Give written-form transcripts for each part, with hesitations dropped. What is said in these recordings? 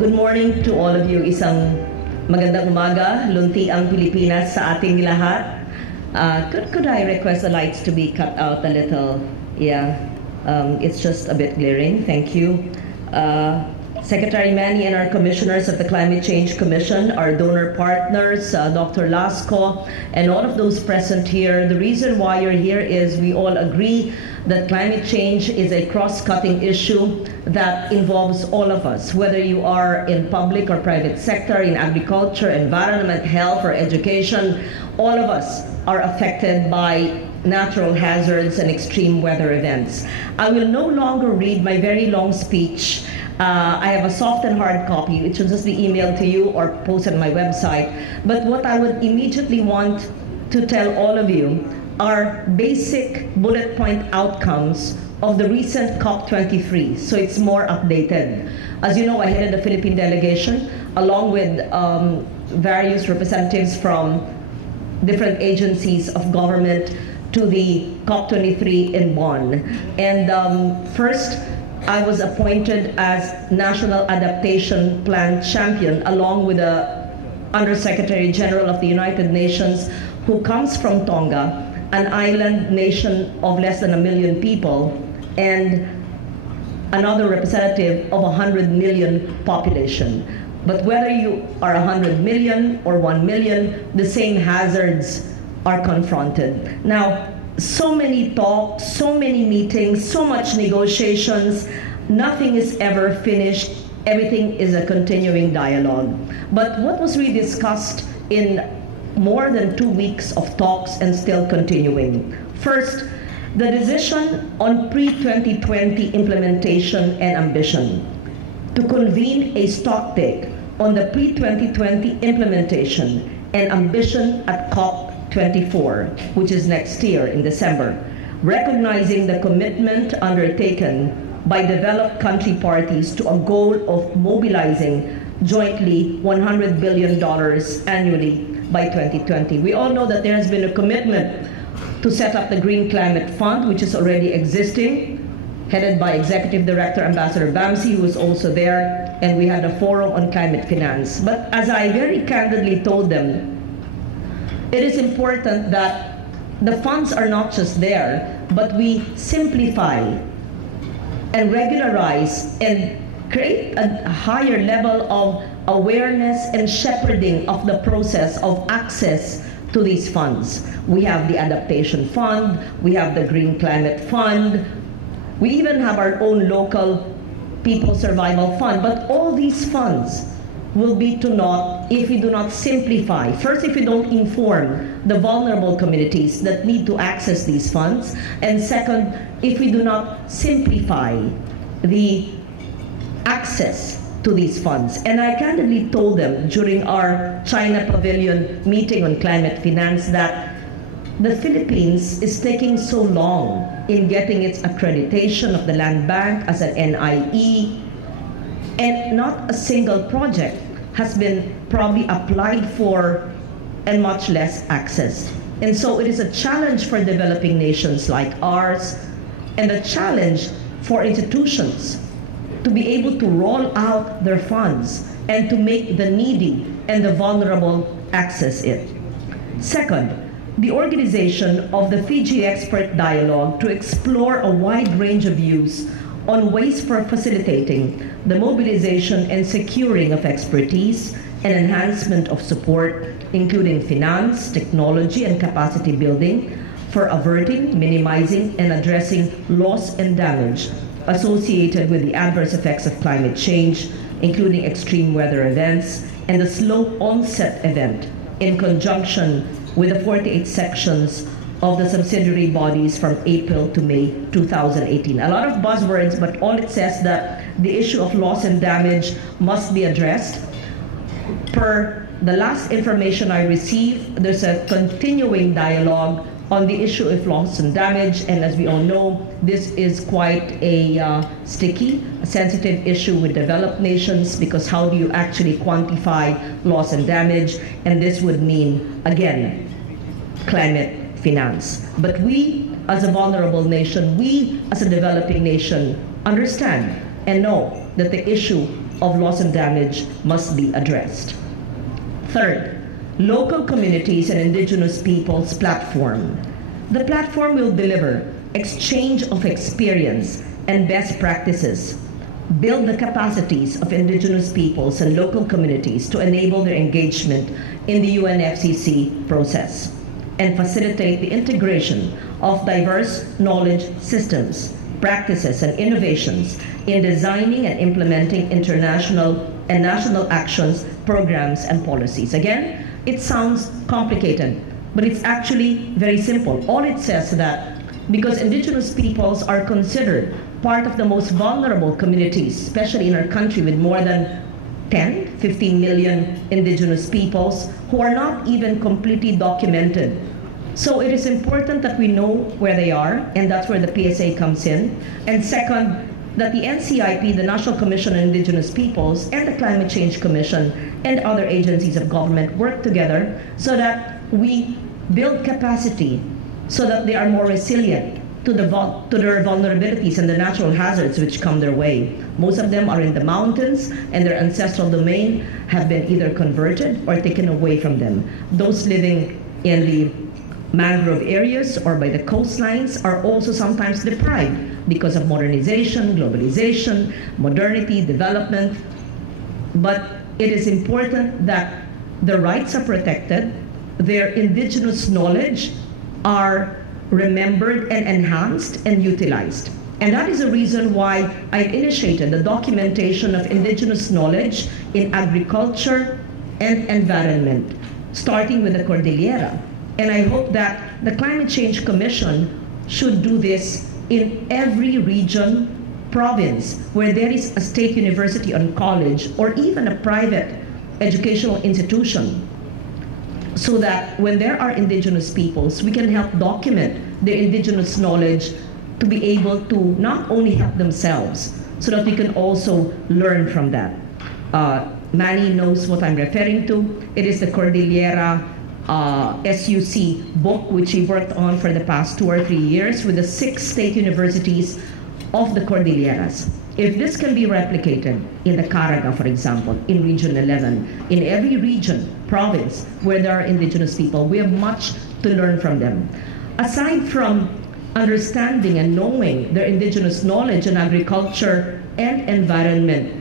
Good morning to all of you. Isang magandang umaga, lunti ang Pilipinas sa ating lahat. Could I request the lights to be cut out a little? Yeah, it's just a bit glaring. Thank you. Secretary Manny and our commissioners of the Climate Change Commission, our donor partners, Dr. Lasco, and all of those present here. The reason why you're here is we all agree that climate change is a cross-cutting issue that involves all of us, whether you are in public or private sector, in agriculture, environment, health, or education. All of us are affected by natural hazards and extreme weather events. I will no longer read my very long speech. I have a soft and hard copy, which will just be emailed to you or posted on my website. But what I would immediately want to tell all of you are basic bullet point outcomes of the recent COP23, so it's more updated. As you know, I headed the Philippine delegation along with various representatives from different agencies of government to the COP23 in Bonn. And first, I was appointed as National Adaptation Plan Champion along with the Undersecretary General of the United Nations who comes from Tonga, an island nation of less than 1 million people, and another representative of 100 million population. But whether you are 100 million or 1 million, the same hazards are confronted. Now, so many talks, so many meetings, so much negotiations, nothing is ever finished. Everything is a continuing dialogue. But what was really discussed in more than 2 weeks of talks and still continuing? First, the decision on pre-2020 implementation and ambition to convene a stocktake on the pre-2020 implementation and ambition at COP24, which is next year in December, recognizing the commitment undertaken by developed country parties to a goal of mobilizing jointly $100 billion annually by 2020. We all know that there has been a commitment to set up the Green Climate Fund, which is already existing, headed by Executive Director Ambassador Bamsi, who is also there, and we had a forum on climate finance. But as I very candidly told them, it is important that the funds are not just there, but we simplify and regularize and create a higher level of awareness and shepherding of the process of access to these funds. We have the Adaptation Fund, we have the Green Climate Fund, we even have our own local People Survival Fund, but all these funds will be to naught if we do not simplify. First, if we don't inform the vulnerable communities that need to access these funds, and second, if we do not simplify the access to these funds. And I candidly told them during our China Pavilion meeting on climate finance that the Philippines is taking so long in getting its accreditation of the Land Bank as an NIE, and not a single project has been probably applied for and much less access. And so it is a challenge for developing nations like ours and a challenge for institutions to be able to roll out their funds and to make the needy and the vulnerable access it. Second, the organization of the Fiji Expert Dialogue to explore a wide range of views on ways for facilitating the mobilization and securing of expertise and enhancement of support, including finance, technology, and capacity building for averting, minimizing, and addressing loss and damage associated with the adverse effects of climate change, including extreme weather events, and the slow onset event in conjunction with the 48 sections of the subsidiary bodies from April to May 2018. A lot of buzzwords, but all it says that the issue of loss and damage must be addressed. Per the last information I received, there's a continuing dialogue on the issue of loss and damage, and as we all know, this is quite a sticky, sensitive issue with developed nations, because how do you actually quantify loss and damage? And this would mean, again, climate finance. But we, as a vulnerable nation, we, as a developing nation, understand and know that the issue of loss and damage must be addressed. Third, local communities and indigenous peoples platform. The platform will deliver exchange of experience and best practices, build the capacities of indigenous peoples and local communities to enable their engagement in the UNFCCC process, and facilitate the integration of diverse knowledge systems, practices, and innovations in designing and implementing international and national actions, programs, and policies. Again, it sounds complicated, but it's actually very simple. All it says that because indigenous peoples are considered part of the most vulnerable communities, especially in our country with more than 10, 15 million indigenous peoples who are not even completely documented. So it is important that we know where they are, and that's where the PSA comes in. And second, that the NCCAP, the National Commission on Indigenous Peoples, and the Climate Change Commission and other agencies of government work together so that we build capacity so that they are more resilient to their vulnerabilities and the natural hazards which come their way. Most of them are in the mountains, and their ancestral domain have been either converted or taken away from them. Those living in the mangrove areas or by the coastlines are also sometimes deprived because of modernization, globalization, modernity, development. But it is important that the rights are protected, their indigenous knowledge are remembered and enhanced and utilized. And that is the reason why I've initiated the documentation of indigenous knowledge in agriculture and environment, starting with the Cordillera. And I hope that the Climate Change Commission should do this in every region, province, where there is a state university or college, or even a private educational institution, so that when there are indigenous peoples, we can help document their indigenous knowledge to be able to not only help themselves, so that we can also learn from that. Manny knows what I'm referring to. It is the Cordillera SUC book, which he worked on for the past 2 or 3 years with the 6 state universities of the Cordilleras. If this can be replicated in the Caraga, for example, in Region 11, in every region, province, where there are indigenous people, we have much to learn from them. Aside from understanding and knowing their indigenous knowledge in agriculture and environment,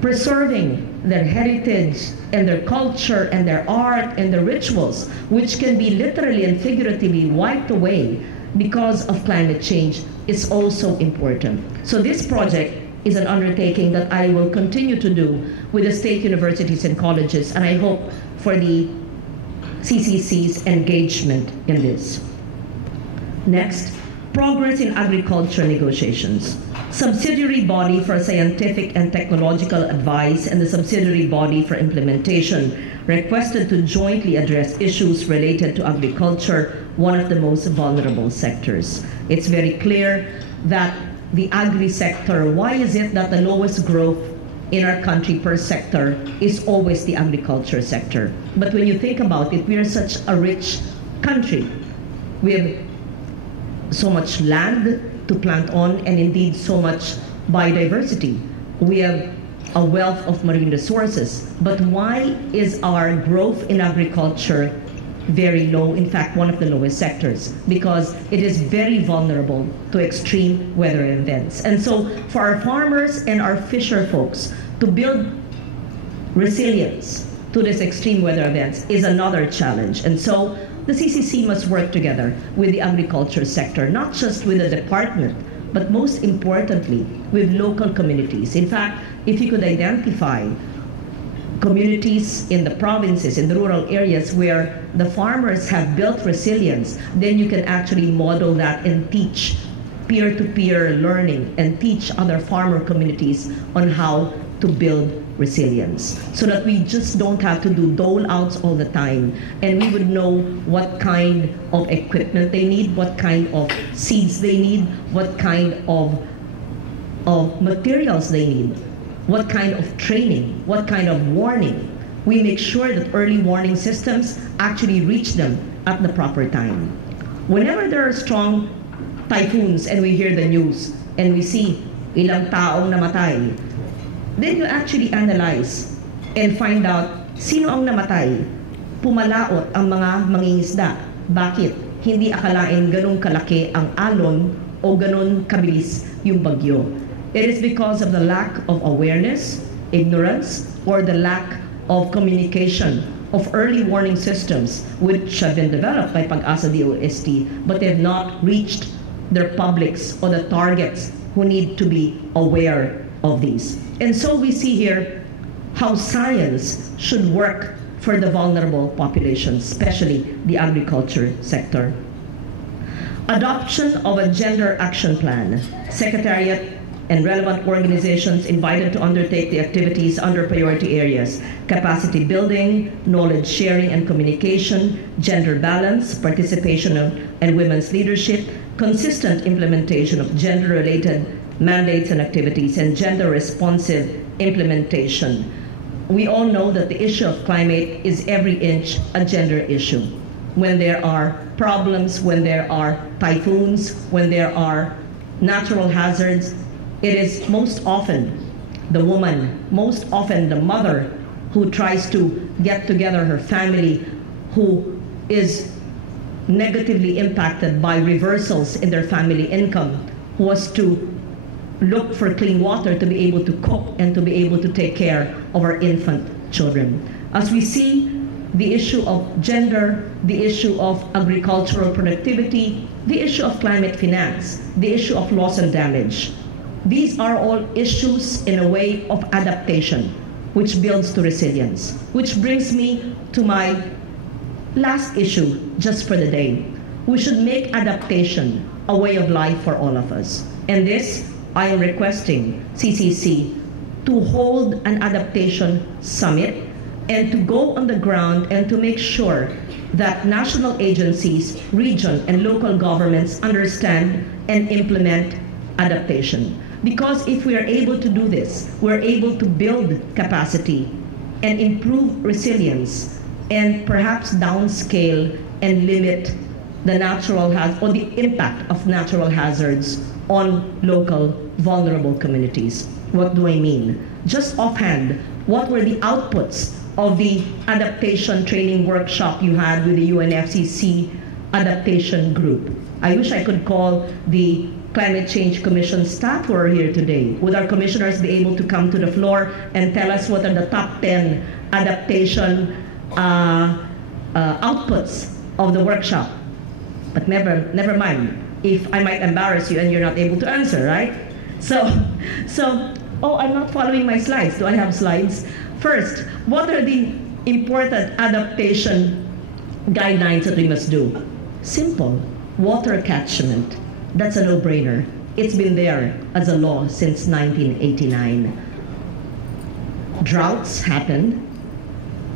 preserving their heritage and their culture and their art and their rituals, which can be literally and figuratively wiped away because of climate change, is also important. So this project is an undertaking that I will continue to do with the state universities and colleges, and I hope for the CCC's engagement in this. Next, progress in agriculture negotiations. Subsidiary body for scientific and technological advice and the subsidiary body for implementation requested to jointly address issues related to agriculture, one of the most vulnerable sectors. It's very clear that the agri sector, why is it that the lowest growth in our country per sector is always the agriculture sector? But when you think about it, we are such a rich country. We have so much land to plant on, and indeed so much biodiversity. We have a wealth of marine resources. But why is our growth in agriculture very low, in fact one of the lowest sectors? Because it is very vulnerable to extreme weather events. And so for our farmers and our fisher folks to build resilience to these extreme weather events is another challenge. And so the CCC must work together with the agriculture sector, not just with the department, but most importantly with local communities. In fact, if you could identify communities in the provinces, in the rural areas where the farmers have built resilience, then you can actually model that and teach peer-to-peer learning and teach other farmer communities on how to build resilience, so that we just don't have to do dole-outs all the time, and we would know what kind of equipment they need, what kind of seeds they need, what kind of materials they need, what kind of training, what kind of warning. We make sure that early warning systems actually reach them at the proper time. Whenever there are strong typhoons and we hear the news and we see ilang taong namatay, then you actually analyze and find out sino ang namatay. Pumalaot ang mga mangingisda. Bakit? Hindi akalain ganun kalaki ang alon o ganun kabilis yung bagyo. It is because of the lack of awareness, ignorance, or the lack of communication of early warning systems which have been developed by Pag-asa DOST, but they have not reached their publics or the targets who need to be aware of these. And so we see here how science should work for the vulnerable populations, especially the agriculture sector. Adoption of a gender action plan. Secretariat and relevant organizations invited to undertake the activities under priority areas: capacity building, knowledge sharing and communication, gender balance, participation and women's leadership, consistent implementation of gender-related mandates and activities, and gender-responsive implementation. We all know that the issue of climate is every inch a gender issue. When there are problems, when there are typhoons, when there are natural hazards, it is most often the woman, most often the mother, who tries to get together her family, who is negatively impacted by reversals in their family income, who has to look for clean water to be able to cook and to be able to take care of our infant children. As we see the issue of gender, the issue of agricultural productivity, the issue of climate finance, the issue of loss and damage, these are all issues in a way of adaptation, which builds to resilience. Which brings me to my last issue just for the day. We should make adaptation a way of life for all of us. And this, I am requesting CCC to hold an adaptation summit and to go on the ground and to make sure that national agencies, region, and local governments understand and implement adaptation. Because if we are able to do this, we're able to build capacity and improve resilience and perhaps downscale and limit the natural hazard or the impact of natural hazards on local vulnerable communities. What do I mean? Just offhand, what were the outputs of the adaptation training workshop you had with the UNFCCC adaptation group? I wish I could call the Climate Change Commission staff who are here today. Would our commissioners be able to come to the floor and tell us what are the top 10 adaptation outputs of the workshop? But never mind if I might embarrass you and you're not able to answer, right? So, oh, I'm not following my slides. Do I have slides? First, what are the important adaptation guidelines that we must do? Simple. Water catchment. That's a no-brainer. It's been there as a law since 1989. Droughts happen,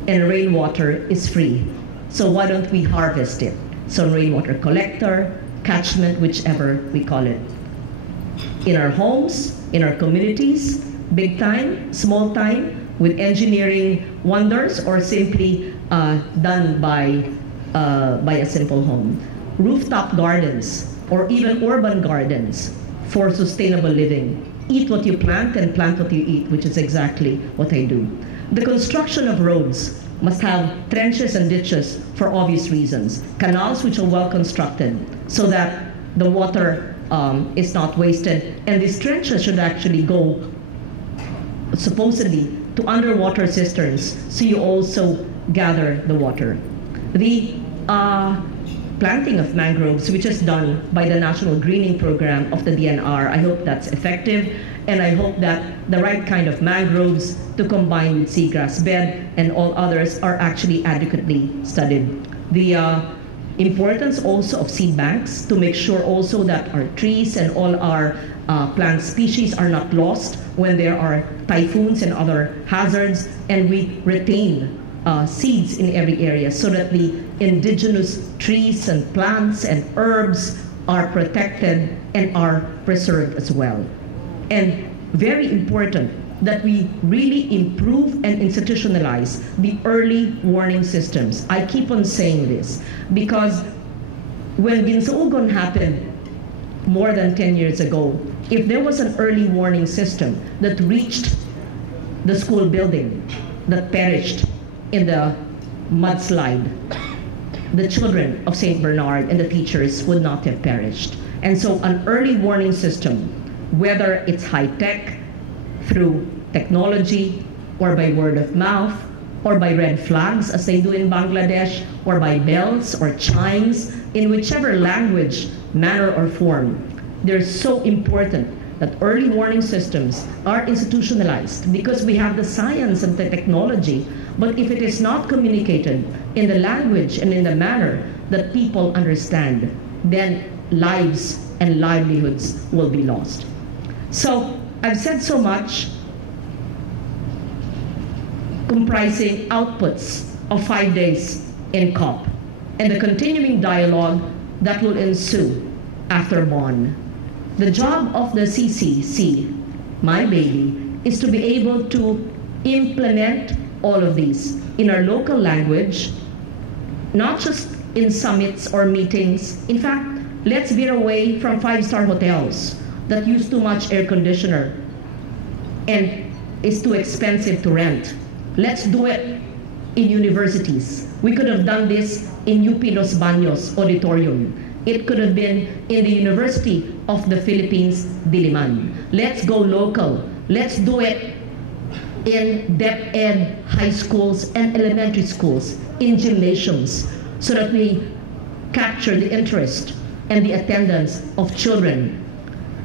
and rainwater is free. So why don't we harvest it? So rainwater collector, catchment, whichever we call it. In our homes, in our communities, big time, small time, with engineering wonders, or simply done by a simple home. Rooftop gardens, or even urban gardens for sustainable living. Eat what you plant and plant what you eat, which is exactly what I do. The construction of roads must have trenches and ditches for obvious reasons. Canals which are well constructed so that the water is not wasted. And these trenches should actually go supposedly to underwater cisterns, so you also gather the water. The planting of mangroves, which is done by the National Greening Program of the DNR, I hope that's effective, and I hope that the right kind of mangroves to combine with seagrass bed and all others are actually adequately studied. The importance also of seed banks to make sure also that our trees and all our plant species are not lost when there are typhoons and other hazards, and we retain seeds in every area so that the indigenous trees and plants and herbs are protected and are preserved as well. And very important that we really improve and institutionalize the early warning systems. I keep on saying this because when Ginsaugon happened more than 10 years ago, if there was an early warning system that reached the school building that perished in the mudslide, the children of St. Bernard and the teachers would not have perished. And so an early warning system, whether it's high-tech, through technology, or by word of mouth, or by red flags, as they do in Bangladesh, or by bells or chimes, in whichever language, manner, or form, they're so important that early warning systems are institutionalized because we have the science and the technology, but if it is not communicated in the language and in the manner that people understand, then lives and livelihoods will be lost. So I've said so much, comprising outputs of 5 days in COP and the continuing dialogue that will ensue after Bonn. The job of the CCC, my baby, is to be able to implement all of these in our local language, not just in summits or meetings. In fact, let's veer away from five-star hotels that use too much air conditioner and is too expensive to rent. Let's do it in universities. We could have done this in UP Los Baños Auditorium. It could have been in the University of the Philippines, Diliman. Let's go local. Let's do it in DepEd high schools and elementary schools, in gymnasiums, so that we capture the interest and the attendance of children.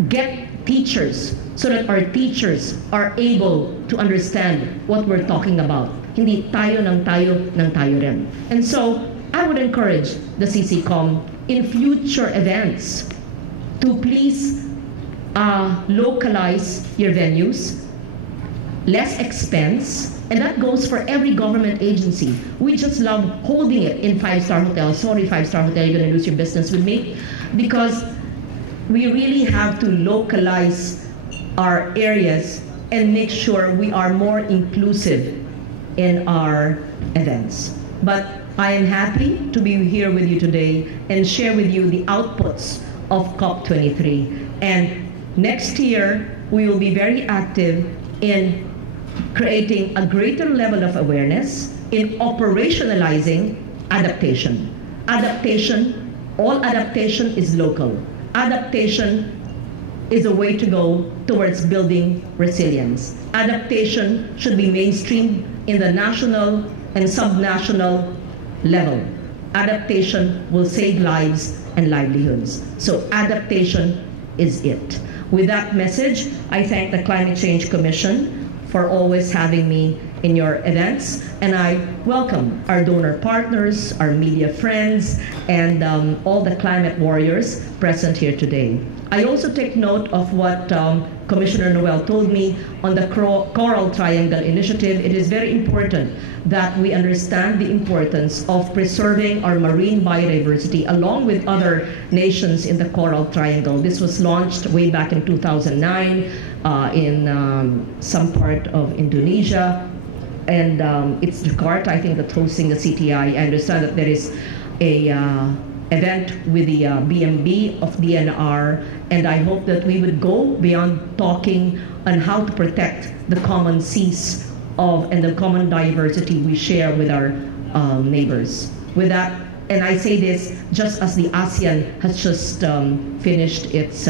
Get teachers so that our teachers are able to understand what we're talking about. Hindi tayo ng tayo rin. And so I would encourage the CCCOM in future events to please localize your venues, less expense, and that goes for every government agency. We just love holding it in five-star hotels. Sorry, five-star hotel, you're gonna lose your business with me, because we really have to localize our areas and make sure we are more inclusive in our events. But I am happy to be here with you today and share with you the outputs of COP23. And next year, we will be very active in creating a greater level of awareness in operationalizing adaptation. Adaptation, all adaptation is local. Adaptation is a way to go towards building resilience. Adaptation should be mainstreamed in the national and subnational level. Adaptation will save lives and livelihoods. So adaptation is it. With that message, I thank the Climate Change Commission for always having me in your events, and I welcome our donor partners, our media friends, and all the climate warriors present here today. I also take note of what Commissioner Noel told me on the Coral Triangle Initiative. It is very important that we understand the importance of preserving our marine biodiversity along with other nations in the Coral Triangle. This was launched way back in 2009 in some part of Indonesia, and it's Jakarta, I think, that's hosting the CTI. I understand that there is a event with the BMB of DNR, and I hope that we would go beyond talking on how to protect the common seas and the common diversity we share with our neighbors. With that, and I say this just as the ASEAN has just finished its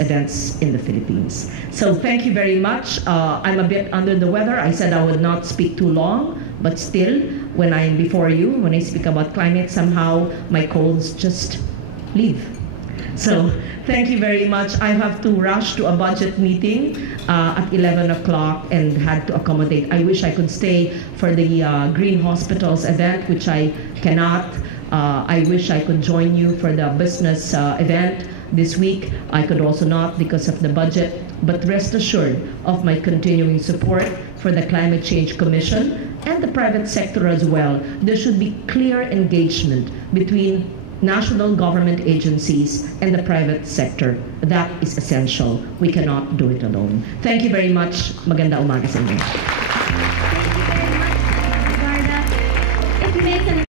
events in the Philippines. So thank you very much. I'm a bit under the weather. I said I would not speak too long, but still, when I'm before you, when I speak about climate, somehow my colds just leave. So thank you very much. I have to rush to a budget meeting at 11 o'clock and had to accommodate. I wish I could stay for the Green Hospitals event, which I cannot. I wish I could join you for the business event this week. I could also not because of the budget, but rest assured of my continuing support for the Climate Change Commission and the private sector as well. There should be clear engagement between national government agencies and the private sector. That is essential. We cannot do it alone. Thank you very much. Maganda umaga sa inyo.